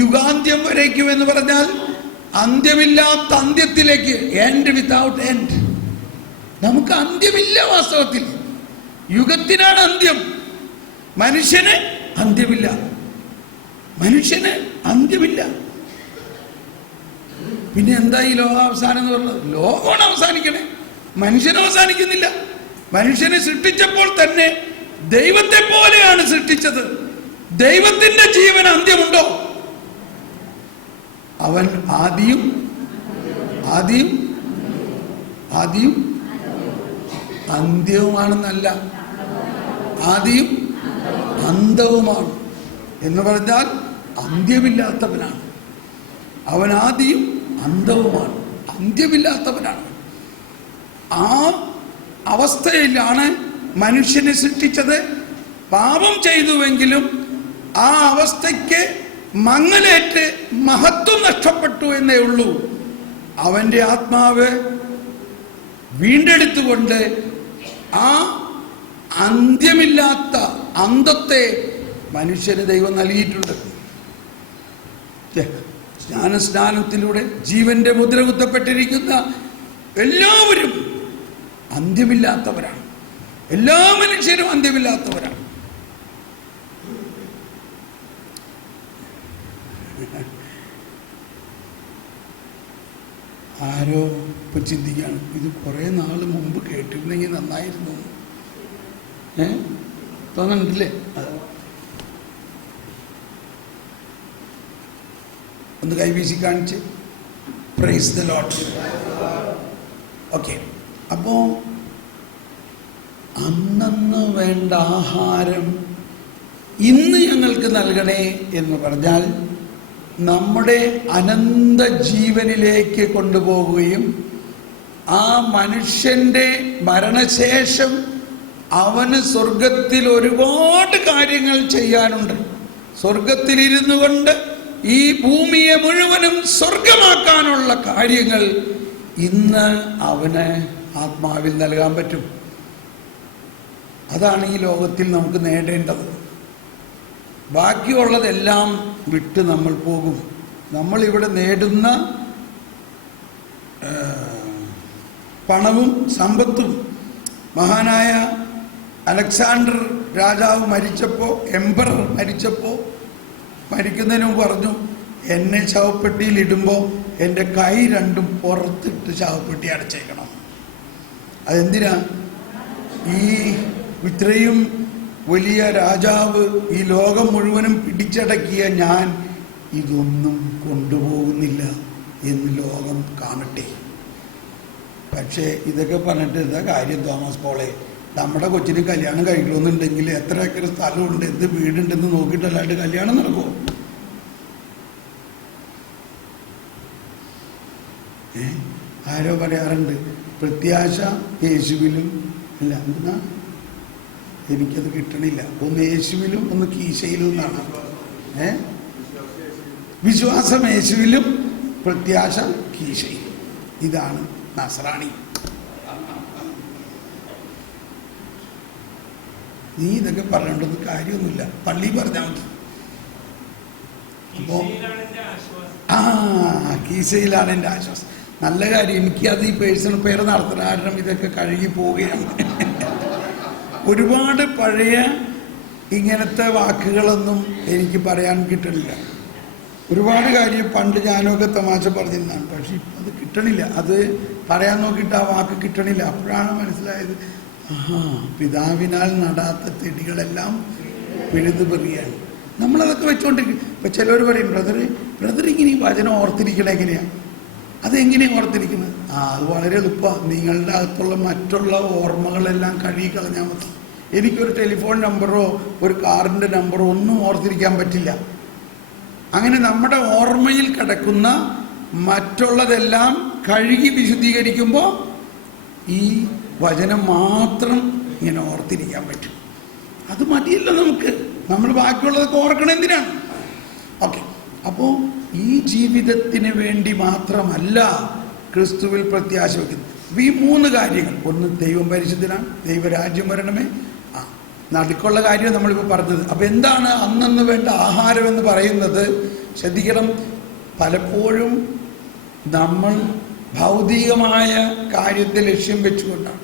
യുഗാന്ത്യം വരയ്ക്കും എന്ന് പറഞ്ഞാൽ അന്ത്യമില്ലാത്ത അന്ത്യത്തിലേക്ക്, എൻഡ് വിത്തൗട്ട് എൻഡ്. നമുക്ക് അന്ത്യമില്ല. വാസ്തവത്തിൽ യുഗത്തിനാണ് അന്ത്യം, മനുഷ്യന് അന്ത്യമില്ല. മനുഷ്യന് അന്ത്യമില്ല. പിന്നെ എന്താ ഈ ലോകാവസാനം എന്ന് പറഞ്ഞത്? ലോകമാണ് അവസാനിക്കണേ, മനുഷ്യൻ അവസാനിക്കുന്നില്ല. മനുഷ്യനെ സൃഷ്ടിച്ചപ്പോൾ തന്നെ ദൈവത്തെ പോലെയാണ് സൃഷ്ടിച്ചത്. ദൈവത്തിന്റെ ജീവൻ അന്ത്യമുണ്ടോ? അവൻ ആദിയും ആദിയും ആദിയും അന്ത്യവുമാണെന്നല്ല, ആദിയും അന്തവുമാണ് എന്ന് പറഞ്ഞാൽ അന്ത്യമില്ലാത്തവനാണ്. അവൻ ആദിയും അന്തവുമാണ്, അന്ത്യമില്ലാത്തവനാണ്. ആ അവസ്ഥയിലാണ് മനുഷ്യനെ സൃഷ്ടിച്ചത്. പാപം ചെയ്തുവെങ്കിലും ആ അവസ്ഥയ്ക്ക് മങ്ങലേറ്റ് മഹത്വം നഷ്ടപ്പെട്ടു എന്നേ ഉള്ളൂ. അവൻ്റെ ആത്മാവ് വീണ്ടെടുത്തുകൊണ്ട് ആ അന്ത്യമില്ലാത്ത അന്തത്തെ മനുഷ്യന് ദൈവം നൽകിയിട്ടുണ്ട്. സ്നാനത്തിലൂടെ ജീവന്റെ മുദ്ര കുത്തപ്പെട്ടിരിക്കുന്ന എല്ലാവരും അന്ത്യമില്ലാത്തവരാണ്. എല്ലാ മനുഷ്യരും അന്ത്യമില്ലാത്തവരാണ്. ആരോ ഇപ്പൊ ചിന്തിക്കുകയാണ്, ഇത് കുറെ നാൾ മുമ്പ് കേട്ടിരുന്നെങ്കിൽ നന്നായിരുന്നു തോന്നുന്നുണ്ടല്ലേ? ഒന്ന് കൈവീശി കാണിച്ച് പ്രൈസ് ദി ലോർഡ്. ഓക്കെ, അപ്പോ അന്നന്ന് വേണ്ട ആഹാരം ഇന്ന് ഞങ്ങൾക്ക് നൽകണേ എന്ന് പറഞ്ഞാൽ നമ്മുടെ അനന്ത ജീവനിലേക്ക് കൊണ്ടുപോകുകയും ആ മനുഷ്യന്റെ മരണശേഷം അവന് സ്വർഗത്തിൽ ഒരുപാട് കാര്യങ്ങൾ ചെയ്യാനുണ്ട്. സ്വർഗത്തിലിരുന്നു കൊണ്ട് ഈ ഭൂമിയെ മുഴുവനും സ്വർഗമാക്കാനുള്ള കാര്യങ്ങൾ ഇന്ന് അവന് ആത്മാവിൽ നൽകാൻ പറ്റും. അതാണ് ഈ ലോകത്തിൽ നമുക്ക് നേടേണ്ടത്. ബാക്കിയുള്ളതെല്ലാം വിട്ട് നമ്മൾ പോകും. നമ്മളിവിടെ നേടുന്ന പണവും സമ്പത്തും, മഹാനായ അലക്സാണ്ടർ രാജാവ് മരിച്ചപ്പോൾ, എംപറർ മരിച്ചപ്പോൾ മരിക്കുന്നതിന് മുമ്പ് പറഞ്ഞു, എന്നെ ശവപ്പെട്ടിയിൽ ഇടുമ്പോൾ എൻ്റെ കൈ രണ്ടും പുറത്തിട്ട് ശവപ്പെട്ടി അടച്ചേക്കണം. അതെന്തിനാ? ഈ ഇത്രയും വലിയ രാജാവ്, ഈ ലോകം മുഴുവനും പിടിച്ചടക്കിയ ഞാൻ ഇതൊന്നും കൊണ്ടുപോകുന്നില്ല എന്ന് ലോകം കാണട്ടെ. പക്ഷേ ഇതൊക്കെ പറഞ്ഞിട്ട് എന്താ കാര്യം തോമസ് പോളെ? നമ്മുടെ കൊച്ചിന് കല്യാണം കഴിക്കണമെന്നുണ്ടെങ്കിൽ എത്ര ഏക്കർ സ്ഥലമുണ്ട്, എന്ത് വീടുണ്ടെന്ന് നോക്കിയിട്ടല്ലാണ്ട് കല്യാണം നടക്കുമോ? ആരോ പറയാറുണ്ട്, പ്രത്യാശ യേശുവിലും അല്ല, എന്താ എനിക്കത് കിട്ടണില്ല, ഒന്ന് യേശുവിലും ഒന്ന് കീശയിലും എന്നാണ്. വിശ്വാസം യേശുവിലും പ്രത്യാശ കീശയിലും. ഇതാണ് നസ്രാണി. നീ ഇതൊക്കെ പറഞ്ഞോണ്ടൊന്നും കാര്യമൊന്നുമില്ല, പള്ളി പറഞ്ഞാൽ മതി. അപ്പോ കീശയിലാണ് എൻ്റെ ആശ്വാസം. നല്ല കാര്യം. എനിക്കത് ഈ പേഴ്സണൽ പേര് നടത്തുന്ന കാരണം ഇതൊക്കെ കഴുകി പോവുകയാണ്. ഒരുപാട് പഴയ ഇങ്ങനത്തെ വാക്കുകളൊന്നും എനിക്ക് പറയാൻ കിട്ടണില്ല. ഒരുപാട് കാര്യം പണ്ട് ഞാനൊക്കെ തമാശ പറഞ്ഞിരുന്നതാണ്, പക്ഷെ ഇപ്പം അത് കിട്ടണില്ല. അത് പറയാൻ നോക്കിയിട്ട് ആ വാക്ക് കിട്ടണില്ല. അപ്പോഴാണ് മനസ്സിലായത്, പിതാവിനാൽ നടാത്ത ചെടികളെല്ലാം പിഴുതു പെറിയാണ്. നമ്മളതൊക്കെ വെച്ചുകൊണ്ടിരിക്കും. ഇപ്പം ചിലവർ പറയും, ബ്രദർ ഇങ്ങനെ ഈ വചനം ഓർത്തിരിക്കണ എങ്ങനെയാണ്? അതെങ്ങനെയാണ് ഓർത്തിരിക്കുന്നത്? അത് വളരെ എളുപ്പമാണ്. നിങ്ങളുടെ അകത്തുള്ള മറ്റുള്ള ഓർമ്മകളെല്ലാം കഴുകി കളഞ്ഞാൽ മതി. എനിക്കൊരു ടെലിഫോൺ നമ്പറോ ഒരു കാറിൻ്റെ നമ്പറോ ഒന്നും ഓർത്തിരിക്കാൻ പറ്റില്ല. അങ്ങനെ നമ്മുടെ ഓർമ്മയിൽ കിടക്കുന്ന മറ്റുള്ളതെല്ലാം കഴുകി വിശുദ്ധീകരിക്കുമ്പോൾ ഈ വചനം മാത്രം ഇങ്ങനെ ഓർത്തിരിക്കാൻ പറ്റും. അത് മതിയല്ലോ നമുക്ക്. നമ്മൾ ബാക്കിയുള്ളതൊക്കെ ഓർക്കണം എന്തിനാണ്? ഓക്കെ, അപ്പോൾ ഈ ജീവിതത്തിന് വേണ്ടി മാത്രമല്ല ക്രിസ്തുവിൽ പ്രത്യാശ വയ്ക്കുന്നത്. ഈ മൂന്ന് കാര്യങ്ങൾ, ഒന്ന് ദൈവം പരിശുദ്ധനാണ്, ദൈവരാജ്യം വരണമേ, നടുക്കുള്ള കാര്യം നമ്മളിപ്പോൾ പറഞ്ഞത്. അപ്പം എന്താണ് അന്നന്ന് വേണ്ട ആഹാരം എന്ന് പറയുന്നത്? ശ്രദ്ധിക്കണം, പലപ്പോഴും നമ്മൾ ഭൗതികമായ കാര്യത്തെ ലക്ഷ്യം വെച്ചുകൊണ്ടാണ്.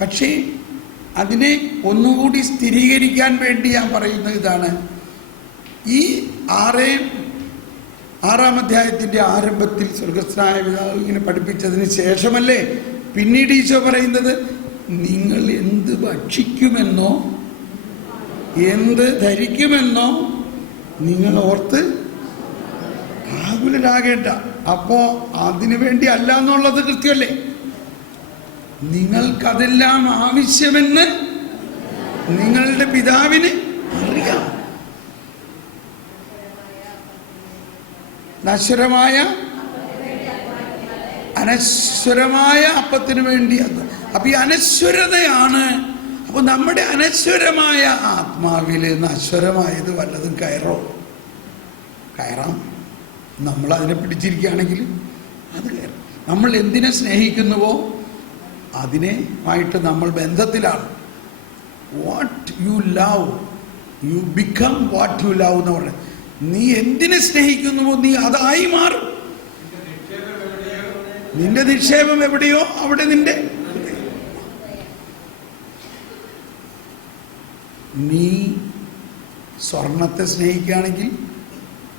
പക്ഷേ അതിനെ ഒന്നുകൂടി സ്ഥിരീകരിക്കാൻ വേണ്ടി ഞാൻ പറയുന്നത് ഇതാണ്. ഈ ആറാം അധ്യായത്തിൻ്റെ ആരംഭത്തിൽ സ്വർഗസ്ഥനായ പിതാവ് ഇങ്ങനെ പഠിപ്പിച്ചതിന് ശേഷമല്ലേ പിന്നീട് ഈശോ പറയുന്നത്, നിങ്ങൾ എന്ത് ഭക്ഷിക്കുമെന്നോ എന്ത് ധരിക്കുമെന്നോ നിങ്ങൾ ഓർത്ത് ആകുലരാകേണ്ട. അപ്പോ അതിനു വേണ്ടി അല്ല എന്നുള്ളത് കൃത്യമല്ലേ? നിങ്ങൾക്കതെല്ലാം ആവശ്യമെന്ന് നിങ്ങളുടെ പിതാവിന് അറിയാം. അനശ്വരമായ അപ്പത്തിന് വേണ്ടി അത്. അപ്പൊ ഈ അനശ്വരതയാണ്. അപ്പൊ നമ്മുടെ അനശ്വരമായ ആത്മാവില് നശ്വരമായത് വല്ലതും കയറാം. നമ്മൾ അതിനെ പിടിച്ചിരിക്കുകയാണെങ്കിൽ അത് കയറും. നമ്മൾ എന്തിനെ സ്നേഹിക്കുന്നുവോ അതിനുമായിട്ട് നമ്മൾ ബന്ധത്തിലാണ്. What you love you become what you love എന്ന് പറയുന്നത്. നീ എന്തിനെ സ്നേഹിക്കുന്നുവോ നീ അതായി മാറും. നിന്റെ നിക്ഷേപം എവിടെയോ അവിടെ നിന്റെ. നീ സ്വർണത്തെ സ്നേഹിക്കുകയാണെങ്കിൽ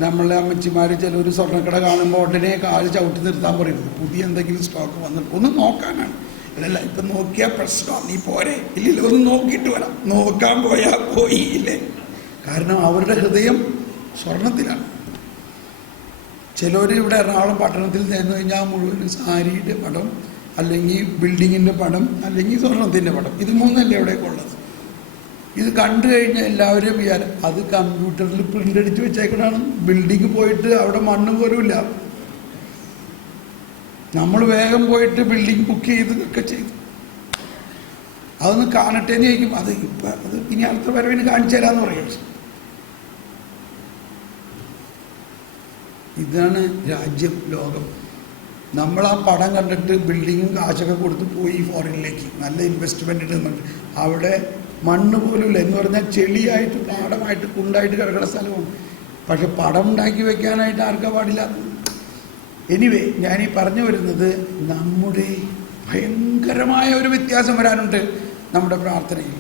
നമ്മളെ അമ്മച്ചിമാർ ചിലർ സ്വർണ്ണക്കട കാണുമ്പോൾ ഉടനെ കാല് ചവിട്ടി നിർത്താൻ പറയുന്നത്, പുതിയ എന്തെങ്കിലും സ്റ്റോക്ക് വന്നിട്ട് ഒന്ന് നോക്കാനാണ്. അല്ലല്ല, ഇപ്പം നോക്കിയാൽ പ്രശ്നമാണ്, നീ പോരെ. ഇല്ലില്ല, ഒന്ന് നോക്കിയിട്ട് വരാം. നോക്കാൻ പോയാൽ പോയി ഇല്ലേ? കാരണം അവരുടെ ഹൃദയം സ്വർണത്തിലാണ്. ചിലർ ഇവിടെ എറണാകുളം പട്ടണത്തിൽ ചെന്ന് കഴിഞ്ഞാൽ മുഴുവൻ സാരിയുടെ പടം, അല്ലെങ്കിൽ ബിൽഡിങ്ങിൻ്റെ പടം, അല്ലെങ്കിൽ സ്വർണത്തിൻ്റെ പടം, ഇത് മൂന്നല്ലേ ഇവിടെയൊക്കെ ഉള്ളത്. ഇത് കണ്ടു കഴിഞ്ഞാൽ എല്ലാവരും വിചാരം അത് കമ്പ്യൂട്ടറിൽ പ്രിൻ്റ് അടിച്ച് വെച്ചേക്കണാണ്. ബിൽഡിങ് പോയിട്ട് അവിടെ മണ്ണ് പോലും ഇല്ല. നമ്മൾ വേഗം പോയിട്ട് ബിൽഡിങ് ബുക്ക് ചെയ്തൊക്കെ ചെയ്തു. അതൊന്ന് കാണട്ടെ എന്ന് ചോദിക്കും. അത് ഇനി അടുത്ത വരവിന് കാണിച്ചു തരാമെന്ന് പറയും. ഇതാണ് രാജ്യം, ലോകം. നമ്മൾ ആ പടം കണ്ടിട്ട് ബിൽഡിങ്ങും കാശൊക്കെ കൊടുത്ത് പോയി ഫോറിനിലേക്ക്, നല്ല ഇൻവെസ്റ്റ്മെൻ്റ് ഇടുന്നുണ്ട്. അവിടെ മണ്ണ് പോലുമില്ല. എന്ന് പറഞ്ഞാൽ ചെളിയായിട്ട് പാടമായിട്ട് കുണ്ടായിട്ട് കിടക്കുന്ന സ്ഥലമാണ്. പക്ഷെ പടം ഉണ്ടാക്കി വെക്കാനായിട്ട് ആർക്കാ പാടില്ല. എനിവേ, ഞാനീ പറഞ്ഞു വരുന്നത്, നമ്മുടെ ഭയങ്കരമായ ഒരു വ്യത്യാസം വരാനുണ്ട് നമ്മുടെ പ്രാർത്ഥനയിൽ.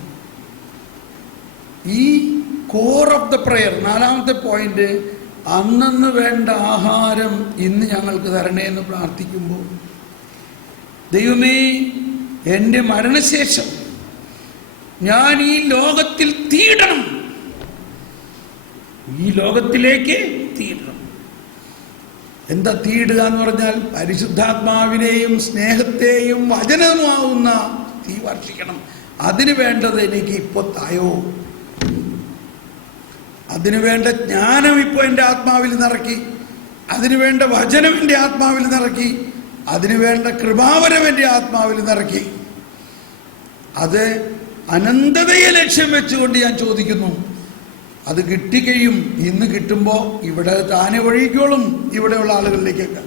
ഈ കോർ ഓഫ് ദ പ്രെയർ, നാലാമത്തെ പോയിന്റ്, അന്നന്ന് വേണ്ട ആഹാരം ഇന്ന് ഞങ്ങൾക്ക് തരണേ എന്ന് പ്രാർത്ഥിക്കുമ്പോൾ, ദൈവമേ, എൻ്റെ മരണശേഷം ഞാൻ ഈ ലോകത്തിൽ തീടണം, ഈ ലോകത്തിലേക്ക് തീടണം. എന്താ തീടുക എന്ന് പറഞ്ഞാൽ പരിശുദ്ധാത്മാവിനെയും സ്നേഹത്തെയും വചനമാവുന്ന തീ വർഷിക്കണം. അതിന് വേണ്ടത് എനിക്ക് ഇപ്പോൾ തായോ. അതിനു വേണ്ട ജ്ഞാനം ഇപ്പോൾ എൻ്റെ ആത്മാവിൽ നിറക്കി, അതിനു വേണ്ട വചനം എൻ്റെ ആത്മാവിൽ നിറക്കി, അതിനു വേണ്ട കൃപാവരം എൻ്റെ ആത്മാവിൽ നിറക്കി. അത് അനന്തതയെ ലക്ഷ്യം വെച്ചുകൊണ്ട് ഞാൻ ചോദിക്കുന്നു. അത് കിട്ടിക്കഴിയും. ഇന്ന് കിട്ടുമ്പോൾ ഇവിടെ താനെ ഒഴുകിക്കോളും ഇവിടെയുള്ള ആളുകളിലേക്കൊക്കെ.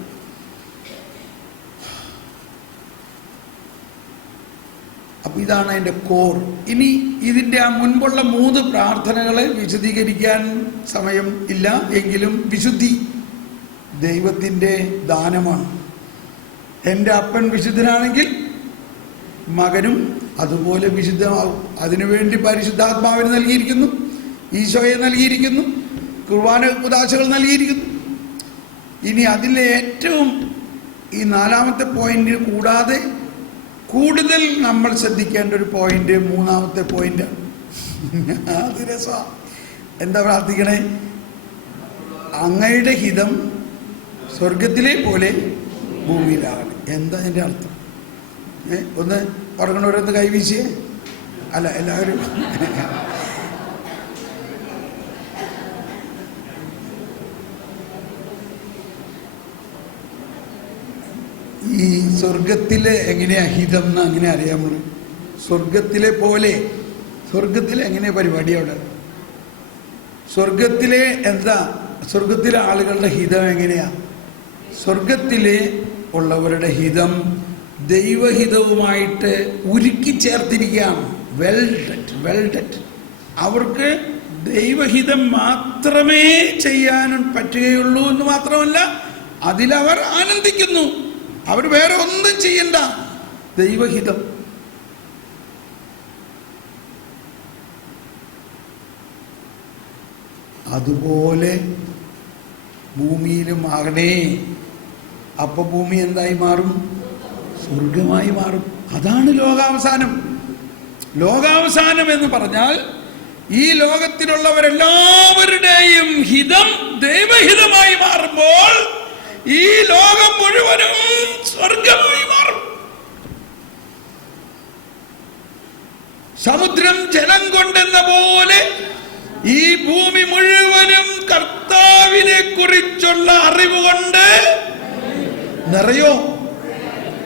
അപ്പം ഇതാണ് അതിൻ്റെ കോർ. ഇനി ഇതിൻ്റെ ആ മുൻപുള്ള 3 പ്രാർത്ഥനകളെ വിശദീകരിക്കാൻ സമയം ഇല്ല. എങ്കിലും വിശുദ്ധി ദൈവത്തിൻ്റെ ദാനമാണ്. എൻ്റെ അപ്പൻ വിശുദ്ധനാണെങ്കിൽ മകനും അതുപോലെ വിശുദ്ധമാകും. അതിനുവേണ്ടി പരിശുദ്ധാത്മാവിനെ നൽകിയിരിക്കുന്നു, ഈശോയെ നൽകിയിരിക്കുന്നു, കുർബാന കുദാശകൾ നൽകിയിരിക്കുന്നു. ഇനി അതിലെ ഏറ്റവും ഈ 4-ാമത്തെ പോയിന്റ് കൂടാതെ കൂടുതൽ നമ്മൾ ശ്രദ്ധിക്കേണ്ട ഒരു പോയിന്റ് 3-ാമത്തെ പോയിന്റാണ്. അത് രസമാണ്. എന്താ പ്രാർത്ഥിക്കണേ? അങ്ങയുടെ ഹിതം സ്വർഗത്തിലെ പോലെ ഭൂമിയിലാകണം. എന്താ എൻ്റെ അർത്ഥം? ഒന്ന് ഉറങ്ങണവരൊന്ന് കൈവീശിയേ. അല്ല, എല്ലാവരും ഈ സ്വർഗത്തിലെ എങ്ങനെയാ ഹിതം എന്ന് അങ്ങനെ അറിയാൻ പോലും. സ്വർഗത്തിലെ പോലെ, സ്വർഗത്തിലെ എങ്ങനെയാ പരിപാടി അവിടെ? സ്വർഗത്തിലെ എന്താ? സ്വർഗത്തിലെ ആളുകളുടെ ഹിതം എങ്ങനെയാ? സ്വർഗത്തിലെ ഉള്ളവരുടെ ഹിതം ദൈവഹിതവുമായിട്ട് ഉരുക്കി ചേർത്തിരിക്കുകയാണ്. വെൽഡറ്റ്. അവർക്ക് ദൈവഹിതം മാത്രമേ ചെയ്യാനും പറ്റുകയുള്ളൂ എന്ന് മാത്രമല്ല, അതിലവർ ആനന്ദിക്കുന്നു. അവർ വേറെ ഒന്നും ചെയ്യണ്ട, ദൈവഹിതം. അതുപോലെ ഭൂമിയിലും ആകണേ. അപ്പൊ ഭൂമി എന്തായി മാറും? സ്വർഗമായി മാറും. അതാണ് ലോകാവസാനം. ലോകാവസാനം എന്ന് പറഞ്ഞാൽ ഈ ലോകത്തിലുള്ളവരെല്ലാവരുടെയും ഹിതം ദൈവഹിതമായി മാറുമ്പോൾ ഈ ലോകം മുഴുവനും സ്വർഗമായി മാറും. സമുദ്രം ജലം കൊണ്ടെന്ന പോലെ ഈ ഭൂമി മുഴുവനും കർത്താവിനെ കുറിച്ചുള്ള അറിവ് കൊണ്ട് നിറയോ?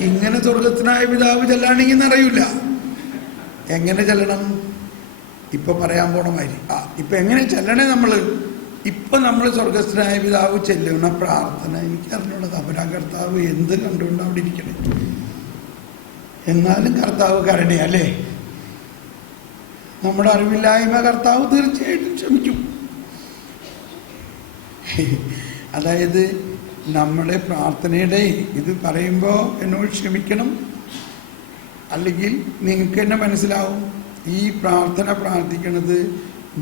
ഇങ്ങനെ സ്വർഗത്തിനായ പിതാവ് ചെല്ലാണെങ്കിൽ നിറയൂല. എങ്ങനെ ചെല്ലണം? ഇപ്പൊ പറയാൻ പോണ മാതിരി. ഇപ്പൊ എങ്ങനെ ചെല്ലണേ? നമ്മൾ സ്വർഗസ്ഥനായ പിതാവ് ചെല്ലുന്ന പ്രാർത്ഥന എനിക്ക് അറിഞ്ഞുള്ളത്. അപരാൻ കർത്താവ് എന്ത് കണ്ടുകൊണ്ട് അവിടെ ഇരിക്കണേ. എന്നാലും കർത്താവ് കരുണയല്ലേ? നമ്മുടെ അറിവില്ലായ്മ കർത്താവ് തീർച്ചയായിട്ടും ക്ഷമിക്കും. അതായത് നമ്മുടെ പ്രാർത്ഥനയുടെ ഇത് പറയുമ്പോൾ എന്നോട് ക്ഷമിക്കണം, അല്ലെങ്കിൽ നിങ്ങൾക്ക് തന്നെ മനസ്സിലാവും. ഈ പ്രാർത്ഥന പ്രാർത്ഥിക്കണത്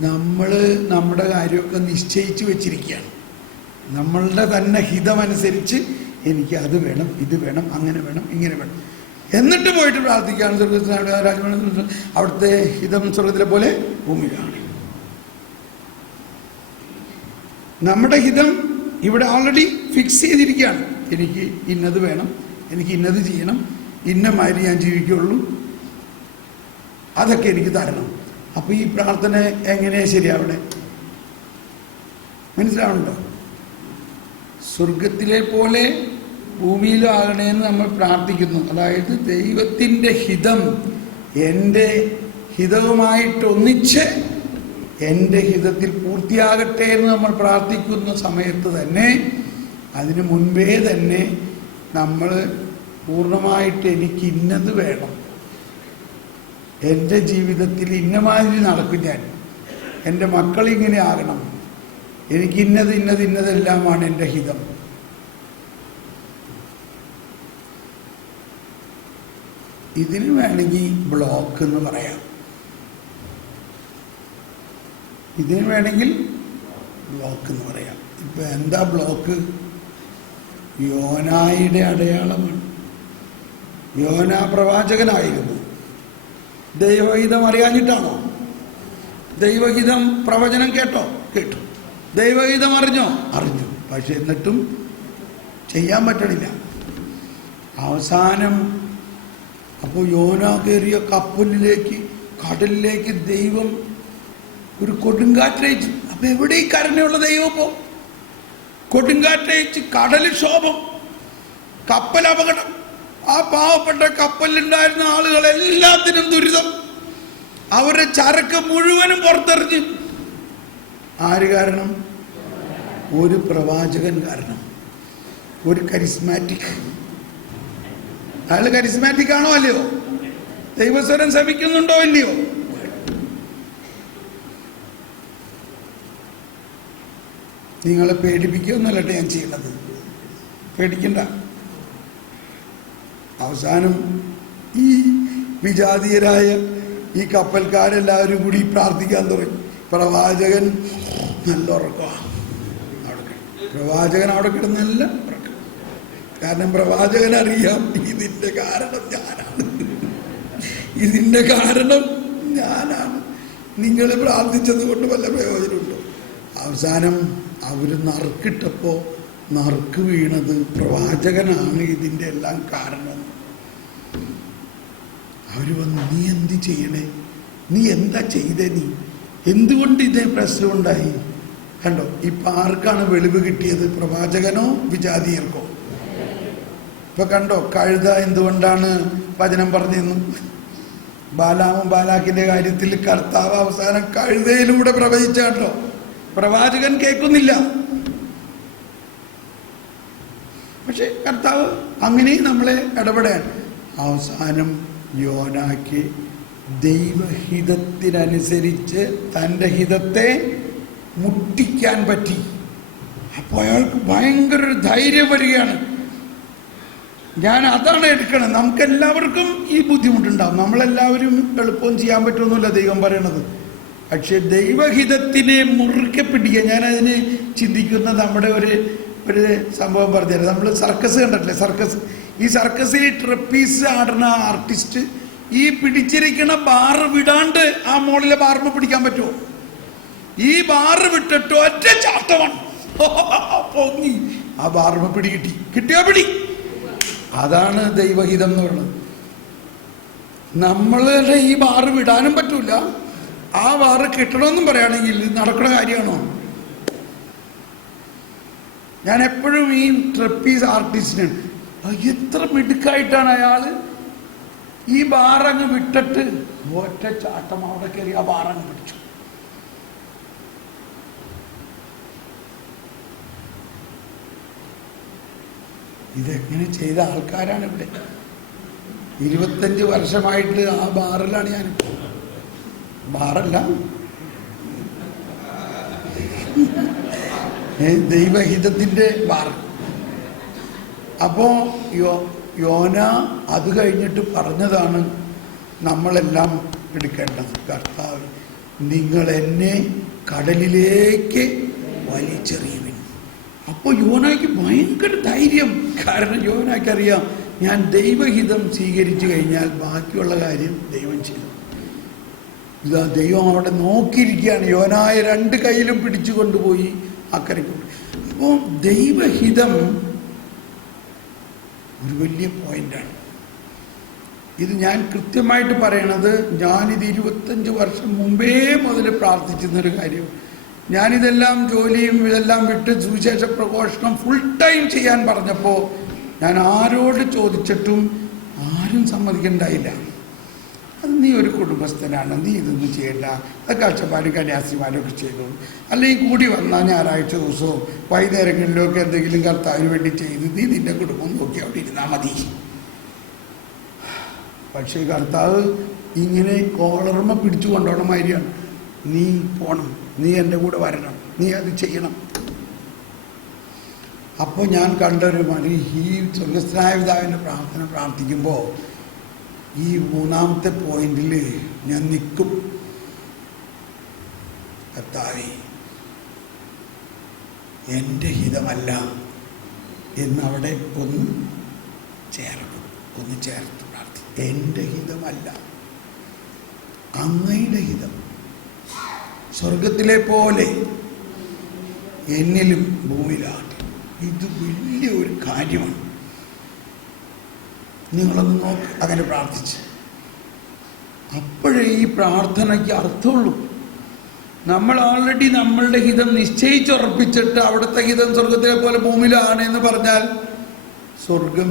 നമ്മൾ നമ്മുടെ കാര്യമൊക്കെ നിശ്ചയിച്ച് വെച്ചിരിക്കുകയാണ്. നമ്മളുടെ തന്നെ ഹിതമനുസരിച്ച് എനിക്ക് അത് വേണം, ഇത് വേണം, അങ്ങനെ വേണം, ഇങ്ങനെ വേണം, എന്നിട്ട് പോയിട്ട് പ്രാർത്ഥിക്കുകയാണ്. സ്വർഗത്തിനാണ് രാജ്യം, അവിടുത്തെ ഹിതം സ്വർഗത്തിലെ പോലെ ഭൂമിയിലാണ്. നമ്മുടെ ഹിതം ഇവിടെ ഓൾറെഡി ഫിക്സ് ചെയ്തിരിക്കുകയാണ്. എനിക്ക് ഇന്നത് വേണം, എനിക്ക് ഇന്നത് ചെയ്യണം, ഇന്ന മാതിരി ഞാൻ ജീവിക്കുള്ളൂ, അതൊക്കെ എനിക്ക് തരണം. അപ്പൊ ഈ പ്രാർത്ഥന എങ്ങനെയാ ശരിയാവണേ? മനസ്സിലാവുന്നുണ്ടോ? സ്വർഗത്തിലെ പോലെ ഭൂമിയിലും ആകണേന്ന് നമ്മൾ പ്രാർത്ഥിക്കുന്നു. അതായത് ദൈവത്തിൻ്റെ ഹിതം എൻ്റെ ഹിതവുമായിട്ടൊന്നിച്ച് എൻ്റെ ഹിതത്തിൽ പൂർത്തിയാകട്ടെ എന്ന് നമ്മൾ പ്രാർത്ഥിക്കുന്ന സമയത്ത് തന്നെ, അതിനു മുൻപേ തന്നെ നമ്മൾ പൂർണ്ണമായിട്ട് എനിക്ക് ഇന്നത് വേണം, എൻ്റെ ജീവിതത്തിൽ ഇന്നമാതിരി നടക്കും, ഞാൻ എൻ്റെ മക്കളിങ്ങനെ ആകണം, എനിക്ക് ഇന്നതെല്ലാമാണ് എൻ്റെ ഹിതം. ഇതിന് വേണമെങ്കിൽ ബ്ലോക്ക് എന്ന് പറയാം. ഇതിന് വേണമെങ്കിൽ ബ്ലോക്ക് എന്ന് പറയാം. ഇപ്പൊ എന്താ ബ്ലോക്ക്? യോനായുടെ അടയാളമാണ്. യോന പ്രവാചകനായിരുന്നു. ദൈവഹിതം അറിയാഞ്ഞിട്ടാണോ? ദൈവഹിതം പ്രവചനം കേട്ടോ? കേട്ടു. ദൈവഹിതം അറിഞ്ഞോ? അറിഞ്ഞു. പക്ഷെ എന്നിട്ടും ചെയ്യാൻ പറ്റണില്ല. അവസാനം അപ്പോൾ യോന കയറിയ കപ്പലിലേക്ക്, കടലിലേക്ക് ദൈവം ഒരു കൊടുങ്കാറ്റയച്ചു. അപ്പൊ എവിടെ ഈ കരുണയുള്ള ദൈവം? ഇപ്പോ കൊടുങ്കാറ്റയച്ച് കടൽക്ഷോഭം, കപ്പൽ അപകടം, ആ പാവപ്പെട്ട കപ്പലിലുണ്ടായിരുന്ന ആളുകളെല്ലാത്തിനും ദുരിതം, അവരുടെ ചരക്ക് മുഴുവനും പുറത്തെറിഞ്ഞ്. ആര് കാരണം? ഒരു പ്രവാചകൻ കാരണം. ഒരു കരിസ്മാറ്റിക്. അയാൾ കരിസ്മാറ്റിക് ആണോ അല്ലയോ? ദൈവസ്വരം ശ്രമിക്കുന്നുണ്ടോ ഇല്ലയോ? നിങ്ങളെ പേടിപ്പിക്കുകയൊന്നുമല്ലട്ടെ ഞാൻ ചെയ്യുന്നത്. പേടിക്കണ്ട. അവസാനം ഈ വിജാതീയരായ ഈ കപ്പൽക്കാരെല്ലാവരും കൂടി പ്രാർത്ഥിക്കാൻ തുടങ്ങി. പ്രവാചകൻ നല്ല ഉറക്കമാണ്. പ്രവാചകൻ അവിടെ കിടന്ന് നല്ല ഉറക്കം. കാരണം പ്രവാചകൻ അറിയാം ഇതിന്റെ കാരണം ഞാനാണ്, ഇതിന്റെ കാരണം ഞാനാണ്. നിങ്ങൾ പ്രാർത്ഥിച്ചത് കൊണ്ട് വല്ല പ്രയോജനമുണ്ടോ? അവസാനം അവർ നറുക്കിട്ടപ്പോൾ നറുക്ക് വീണത് പ്രവാചകനാണ് ഇതിൻ്റെ എല്ലാം കാരണം. അവർ വന്ന്, നീ എന്ത് ചെയ്യണേ? നീ എന്താ ചെയ്തേ? നീ എന്തുകൊണ്ട് ഇതേ പ്രശ്നം ഉണ്ടായി? കണ്ടോ, ഇപ്പം ആർക്കാണ് വെളിവ് കിട്ടിയത്? പ്രവാചകനോ വിജാതീയർക്കോ? ഇപ്പൊ കണ്ടോ, കഴുത എന്തുകൊണ്ടാണ് വചനം പറഞ്ഞിരുന്നു? ബാലാമും ബാലാക്കിന്റെ കാര്യത്തിൽ കർത്താവ് അവസാനം കഴുതയിലൂടെ പ്രവചിച്ചാട്ടോ. പ്രവാചകൻ കേൾക്കുന്നില്ല. പക്ഷെ കർത്താവ് അങ്ങനെ നമ്മളെ ഇടപെടാൻ. അവസാനം യോനാക്ക് ദൈവഹിതത്തിനനുസരിച്ച് തൻ്റെ ഹിതത്തെ മുട്ടിക്കാൻ പറ്റി. അപ്പോൾ അയാൾക്ക് ഭയങ്കര ഒരു ധൈര്യം വരികയാണ്. ഞാൻ അതാണ് എടുക്കണം. നമുക്കെല്ലാവർക്കും ഈ ബുദ്ധിമുട്ടുണ്ടാവും. നമ്മളെല്ലാവരും എളുപ്പം ചെയ്യാൻ പറ്റുമെന്നില്ല ദൈവം പറയണത്. പക്ഷെ ദൈവഹിതത്തിനെ മുറുക്കെ പിടിക്കുക. ഞാനതിന് ചിന്തിക്കുന്ന നമ്മുടെ ഒരു സംഭവം പറഞ്ഞുതരാം. നമ്മൾ സർക്കസ് കണ്ടിട്ടില്ലേ? സർക്കസ്. ഈ സർക്കസിൽ ട്രപ്പീസ് ആടുന്ന ആർട്ടിസ്റ്റ് ഈ പിടിച്ചിരിക്കണ ബാറ് വിടാണ്ട് ആ മോളിലെ ബാറിന് പിടിക്കാൻ പറ്റുമോ? ഈ ബാറ് വിട്ടിട്ട് ഒറ്റ ചാട്ടമാണ്, പൊങ്ങി ആ ബാറിന് പിടി കിട്ടി. കിട്ടിയോ പിടി? അതാണ് ദൈവഹിതം എന്ന് പറയുന്നത്. നമ്മളുടെ ഈ ബാറ് വിടാനും പറ്റൂല, ആ ബാറ് കിട്ടണമെന്നും പറയുകയാണെങ്കിൽ നടക്കുന്ന കാര്യമാണോ? ഞാൻ എപ്പോഴും ഈ ട്രപ്പീസ് ആർട്ടിസ്റ്റിന് എത്ര മിടുക്കായിട്ടാണ് അയാള് ഈ ബാറങ്ങ് വിട്ടിട്ട് ഒറ്റ ചാട്ടം അവിടെ കയറി ആ ബാറങ്ങ് പിടിച്ചു. ഇതെങ്ങനെ ചെയ്ത ആൾക്കാരാണ് ഇവിടെ. 25 വർഷമായിട്ട് ആ ബാറിലാണ് ഞാൻ. ബാറല്ല, ദൈവഹിതത്തിൻ്റെ ബാർ. അപ്പോ യോന അത് കഴിഞ്ഞിട്ട് പറഞ്ഞതാണ് നമ്മളെല്ലാം എടുക്കേണ്ടത്. കർത്താവ്, നിങ്ങൾ എന്നെ കടലിലേക്ക് വലിച്ചെറിയുവിൻ. അപ്പോൾ യോനായ്ക്ക് ഭയങ്കര ധൈര്യം. കാരണം യോനായ്ക്കറിയാം, ഞാൻ ദൈവഹിതം സ്വീകരിച്ചു കഴിഞ്ഞാൽ ബാക്കിയുള്ള കാര്യം ദൈവം ചെയ്തു. ഇതാ ദൈവം അവിടെ നോക്കിയിരിക്കുകയാണ്. യോനായ 2 കൈയിലും പിടിച്ചു കൊണ്ടുപോയി അക്കരയ്ക്ക്. അപ്പോൾ ദൈവഹിതം ഒരു വലിയ പോയിന്റാണ്. ഇത് ഞാൻ കൃത്യമായിട്ട് പറയണത്, ഞാനിത് 25 വർഷം മുമ്പേ മുതൽ പ്രാർത്ഥിച്ചിരുന്നൊരു കാര്യം. ഞാനിതെല്ലാം ജോലിയും ഇതെല്ലാം വിട്ട് സുവിശേഷ പ്രഘോഷണം ഫുൾ ടൈം ചെയ്യാൻ പറഞ്ഞപ്പോൾ ഞാൻ ആരോട് ചോദിച്ചിട്ടും ആരും സമ്മതിക്കണ്ടായില്ല. അത് നീ ഒരു കുടുംബസ്ഥനാണ്, നീ ഇതൊന്നും ചെയ്യണ്ട, അത് കാഴ്ചപ്പാടും കന്യാസിമാരും ഒക്കെ ചെയ്തു, അല്ലെങ്കിൽ കൂടി വന്നാൽ ഞായറാഴ്ച ദിവസവും വൈകുന്നേരങ്ങളിലൊക്കെ എന്തെങ്കിലും കർത്താവിന് വേണ്ടി ചെയ്ത് നീ നിന്റെ കുടുംബം നോക്കി അവിടെ ഇരുന്നാൽ മതി. പക്ഷേ കർത്താവ് ഇങ്ങനെ കോളർമ പിടിച്ചു കൊണ്ടുപോകണ മാതിരിയാണ്. നീ പോണം, നീ എൻ്റെ കൂടെ വരണം, നീ അത് ചെയ്യണം. അപ്പോൾ ഞാൻ കണ്ടൊരു മതി, ഈ സ്വർഗസ്ഥനായ പിതാവിൻ്റെ പ്രാർത്ഥന പ്രാർത്ഥിക്കുമ്പോൾ ഈ 3ാമത്തെ പോയിന്റിൽ ഞാൻ നിൽക്കും. കർത്താവേ, എൻ്റെ ഹിതമല്ല എന്നവിടെ ഒന്ന് ചേർത്ത് പ്രാർത്ഥി. എൻ്റെ ഹിതമല്ല, അങ്ങയുടെ ഹിതം. സ്വർഗത്തിലെ പോലെ എന്നിലും ഭൂമിയിലാട്ടെ. ഇത് വലിയ ഒരു കാര്യമാണ്. നിങ്ങളൊന്ന് നോക്ക്, അങ്ങനെ പ്രാർത്ഥിച്ച്. അപ്പോഴേ ഈ പ്രാർത്ഥനയ്ക്ക് അർത്ഥമുള്ളൂ. നമ്മൾ ഓൾറെഡി നമ്മളുടെ ഹിതം നിശ്ചയിച്ചുറപ്പിച്ചിട്ട് അവിടുത്തെ ഹിതം സ്വർഗത്തിലെ പോലെ ഭൂമിയിലാണ് എന്ന് പറഞ്ഞാൽ സ്വർഗം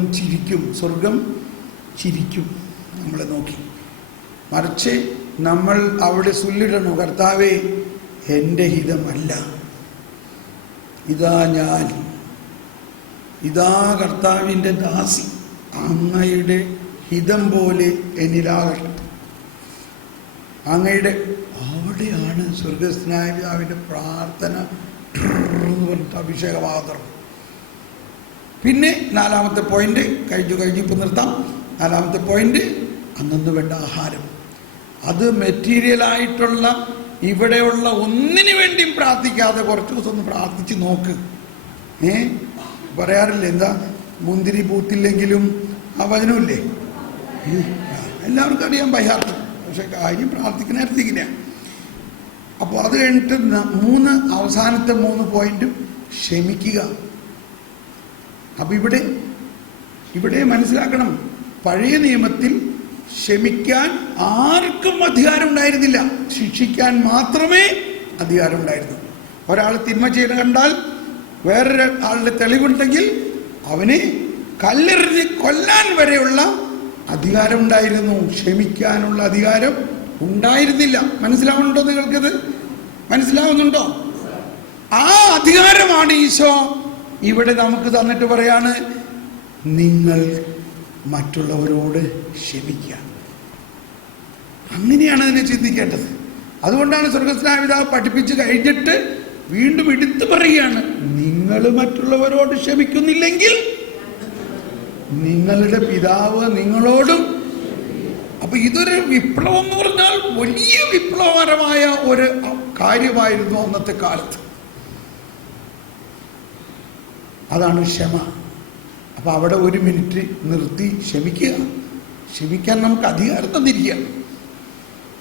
ചിരിക്കും നമ്മളെ നോക്കി. മറിച്ച് നമ്മൾ അവിടെ ചൊല്ലിടണു, കർത്താവേ, എൻ്റെ ഹിതമല്ല, ഇതാ കർത്താവിൻ്റെ ദാസി, അങ്ങയുടെ ഹിതം പോലെ എന്നിലാകട്ടെ. അങ്ങയുടെ അവിടെയാണ് സ്വർഗസ്ഥനായ പിതാവിൻ്റെ പ്രാർത്ഥന എന്ന് പറഞ്ഞിട്ട് അഭിഷേകപാത്രം. പിന്നെ 4ാമത്തെ പോയിന്റ് കഴിഞ്ഞു ഇപ്പം നിർത്താം. 4ാമത്തെ പോയിന്റ്, അന്നു വേണ്ട ആഹാരം. അത് മെറ്റീരിയലായിട്ടുള്ള ഇവിടെയുള്ള ഒന്നിനു വേണ്ടിയും പ്രാർത്ഥിക്കാതെ കുറച്ച് ദിവസം ഒന്ന് പ്രാർത്ഥിച്ച് നോക്ക്. പറയാറില്ലേ, എന്താ മുന്തിരി പൂത്തില്ലെങ്കിലും ആ വചനമില്ലേ? എല്ലാവർക്കും അറിയാം ബൈഹാർട്ട്. പക്ഷെ കാര്യം പ്രാർത്ഥിക്കുന്നില്ല. അപ്പോൾ അത് കഴിഞ്ഞിട്ട് അവസാനത്തെ 3 പോയിന്റും ക്ഷമിക്കുക. അപ്പൊ ഇവിടെ മനസ്സിലാക്കണം, പഴയ നിയമത്തിൽ ക്ഷമിക്കാൻ ആർക്കും അധികാരം ഉണ്ടായിരുന്നില്ല, ശിക്ഷിക്കാൻ മാത്രമേ അധികാരം ഉണ്ടായിരുന്നു. ഒരാൾ തിന്മ ചെയ്ത് കണ്ടാൽ വേറൊരു ആളുടെ തെളിവുണ്ടെങ്കിൽ അവനെ കല്ലെറിഞ്ഞ് കൊല്ലാൻ വരെയുള്ള അധികാരം ഉണ്ടായിരുന്നു. ക്ഷമിക്കാനുള്ള അധികാരം ഉണ്ടായിരുന്നില്ല. മനസ്സിലാവുന്നുണ്ടോ? നിങ്ങൾക്കിത് മനസ്സിലാവുന്നുണ്ടോ? ആ അധികാരമാണ് ഈശോ ഇവിടെ നമുക്ക് തന്നിട്ട് പറയാണ്, നിങ്ങൾ മറ്റുള്ളവരോട് ക്ഷമിക്കുക. അങ്ങനെയാണ് അതിനെ ചിന്തിക്കേണ്ടത്. അതുകൊണ്ടാണ് സ്വർഗസ്ഥനായ പിതാവ് പഠിപ്പിച്ച് കഴിഞ്ഞിട്ട് വീണ്ടും എടുത്തു പറയുകയാണ്, നിങ്ങൾ മറ്റുള്ളവരോട് ക്ഷമിക്കുന്നില്ലെങ്കിൽ നിങ്ങളുടെ പിതാവ് നിങ്ങളോടും. അപ്പൊ ഇതൊരു വിപ്ലവം എന്ന് പറഞ്ഞാൽ വലിയ വിപ്ലവകരമായ ഒരു കാര്യമായിരുന്നു അന്നത്തെ കാലത്ത്. അതാണ് ക്ഷമ. അപ്പൊ അവിടെ ഒരു മിനിറ്റ് നിർത്തി ക്ഷമിക്കുക. ക്ഷമിക്കാൻ നമുക്ക് അധികാരം തന്നിരിക്കുക.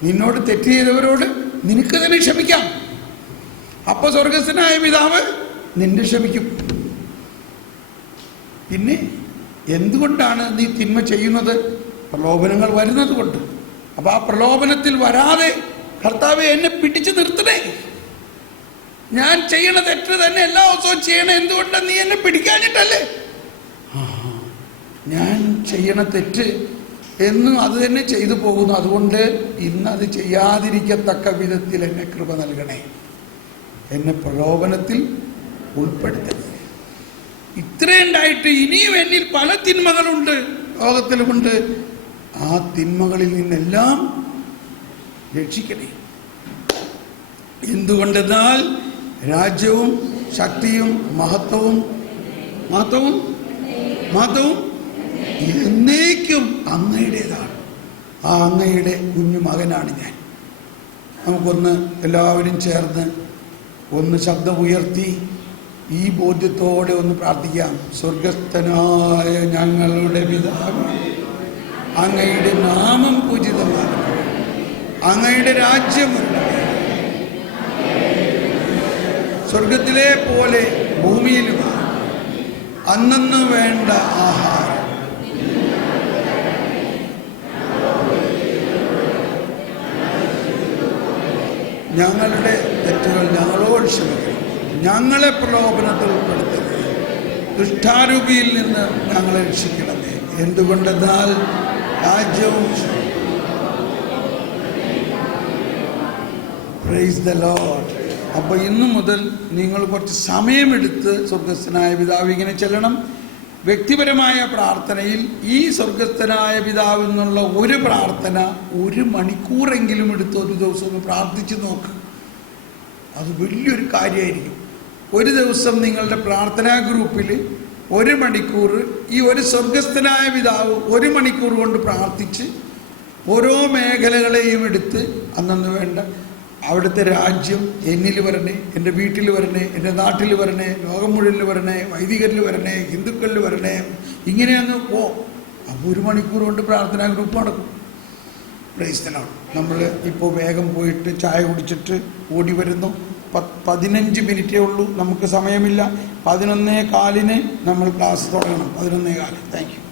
നിന്നോട് തെറ്റ് ചെയ്തവരോട് നിനക്ക് തന്നെ ക്ഷമിക്കാം. അപ്പൊ സ്വർഗസ്ഥനായ പിതാവ് നിന്നെ ക്ഷമിക്കും. പിന്നെ എന്തുകൊണ്ടാണ് നീ തിന്മ ചെയ്യുന്നത്? പ്രലോഭനങ്ങൾ വരുന്നത് കൊണ്ട്. അപ്പൊ ആ പ്രലോഭനത്തിൽ വരാതെ കർത്താവെ എന്നെ പിടിച്ചു നിർത്തണേ, ഞാൻ ചെയ്യണ തെറ്റ് തന്നെ എല്ലാ ദിവസവും ചെയ്യണേ, എന്തുകൊണ്ടാണ് നീ എന്നെ പിടിക്കാഞ്ഞിട്ടല്ലേ? ഞാൻ ചെയ്യണ തെറ്റ് എന്നും അത് തന്നെ ചെയ്തു പോകുന്നു, അതുകൊണ്ട് ഇന്നത് ചെയ്യാതിരിക്കത്തക്ക വിധത്തിൽ എന്നെ കൃപ നൽകണേ, എന്നെ പ്രലോഭനത്തിൽ ഉൾപ്പെടുത്തരുത്. ഇത്രയുണ്ടായിട്ട് ഇനിയും എന്നിൽ പല തിന്മകളുണ്ട്, ലോകത്തിലുമുണ്ട്. ആ തിന്മകളിൽ നിന്നെല്ലാം രക്ഷിക്കണേ. എന്തുകൊണ്ടെന്നാൽ രാജ്യവും ശക്തിയും മഹത്വവും എന്നേക്കും അങ്ങയുടേതാണ്. ആ അങ്ങയുടെ കുഞ്ഞു മകനാണ് ഞാൻ. നമുക്കൊന്ന് എല്ലാവരും ചേർന്ന് ഒന്ന് ശബ്ദം ഉയർത്തി ഈ ബോധ്യത്തോടെ ഒന്ന് പ്രാർത്ഥിക്കാം. സ്വർഗസ്ഥനായ ഞങ്ങളുടെ പിതാവേ, അങ്ങയുടെ നാമം പൂജിതമാകണമേ, അങ്ങയുടെ രാജ്യം വരണമേ, സ്വർഗത്തിലെ പോലെ ഭൂമിയിലുമാണ്. അന്നന്ന് വേണ്ട ആഹാരം ഞങ്ങളുടെ തെറ്റുകൾ ഞങ്ങളോട് ക്ഷമിക്കണം, ഞങ്ങളെ പ്രലോഭനത്തിൽ ഉൾപ്പെടുത്തരുത്, ദുഷ്ടാരൂപിയിൽ നിന്ന് ഞങ്ങളെ രക്ഷിക്കണമേ. എന്തുകൊണ്ടെന്നാൽ രാജ്യവും പ്രൈസ് ദ ലോർഡ്. അപ്പോൾ ഇന്നു മുതൽ നിങ്ങൾ കുറച്ച് സമയമെടുത്ത് സ്വർഗസ്ഥനായ പിതാവ് ഇങ്ങനെ ചെല്ലണം. വ്യക്തിപരമായ പ്രാർത്ഥനയിൽ ഈ സ്വർഗസ്ഥനായ പിതാവ് എന്നുള്ള ഒരു പ്രാർത്ഥന 1 മണിക്കൂറെങ്കിലും എടുത്ത് ഒരു ദിവസം ഒന്ന് പ്രാർത്ഥിച്ച് നോക്ക്. അത് വലിയൊരു കാര്യമായിരിക്കും. ഒരു ദിവസം നിങ്ങളുടെ പ്രാർത്ഥനാ ഗ്രൂപ്പിൽ 1 മണിക്കൂർ ഈ ഒരു സ്വർഗസ്ഥനായ പിതാവ് 1 മണിക്കൂർ കൊണ്ട് പ്രാർത്ഥിച്ച് ഓരോ മേഖലകളെയും എടുത്ത് അന്നു വേണ്ട അവിടുത്തെ രാജ്യം എന്നിൽ വരണേ, എൻ്റെ വീട്ടിൽ വരണേ, എൻ്റെ നാട്ടിൽ വരണേ, ലോകം മുഴുവനിൽ വരണേ, വൈദികരിൽ വരണേ, ഹിന്ദുക്കളിൽ വരണേ, ഇങ്ങനെയൊന്ന് അപ്പോൾ 1 മണിക്കൂർ കൊണ്ട് പ്രാർത്ഥനാ ഗ്രൂപ്പ് നടക്കും. Praise the Lord. നമ്മൾ ഇപ്പോൾ വേഗം പോയിട്ട് ചായ കുടിച്ചിട്ട് ഓടി വരുന്നു. 15 മിനിറ്റേ ഉള്ളൂ, നമുക്ക് സമയമില്ല. 11:15 നമ്മൾ ക്ലാസ് തുടങ്ങണം. 11:15. Thank you.